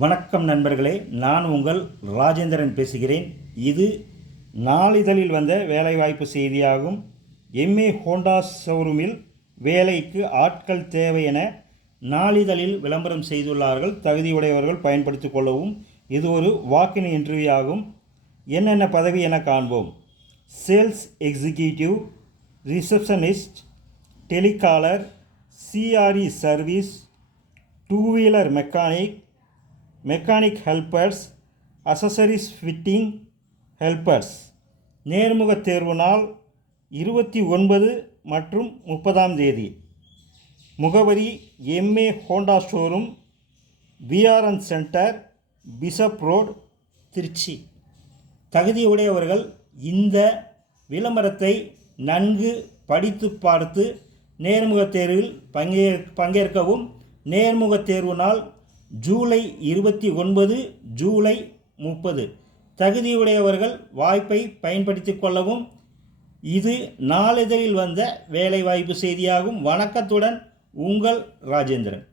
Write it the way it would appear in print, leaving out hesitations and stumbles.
வணக்கம் நண்பர்களே, நான் உங்கள் ராஜேந்திரன் பேசுகிறேன். இது நாளிதழில் வந்த வேலைவாய்ப்பு செய்தியாகும். எம்ஏ ஹோண்டா ஷோரூமில் வேலைக்கு ஆட்கள் தேவை என நாளிதழில் விளம்பரம் செய்துள்ளார்கள். தகுதியுடையவர்கள் பயன்படுத்திக் கொள்ளவும். இது ஒரு வாக்கின் இன்டர்வியூ ஆகும். என்னென்ன பதவி என காண்போம். Sales executive, receptionist, telecaller, CRE service, two wheeler mechanic helpers, accessories fitting helpers. நேர்முக தேர்வு நாள் 29 மற்றும் 30ஆம் தேதி. முகவரி MA Honda showroom, VRN centre, Bishop Road, Tiruchi. தகுதியுடையவர்கள் இந்த விளம்பரத்தை நன்கு படித்து பார்த்து நேர்முக தேர்வில் பங்கேற்கவும். நேர்முக தேர்வு நாள் ஜூலை 29, ஜூலை 30. தகுதியுடையவர்கள் வாய்ப்பை பயன்படுத்திக் கொள்ளவும். இது நாளிதழில் வந்த வேலைவாய்ப்பு செய்தியாகும். வணக்கத்துடன் உங்கள் ராஜேந்திரன்.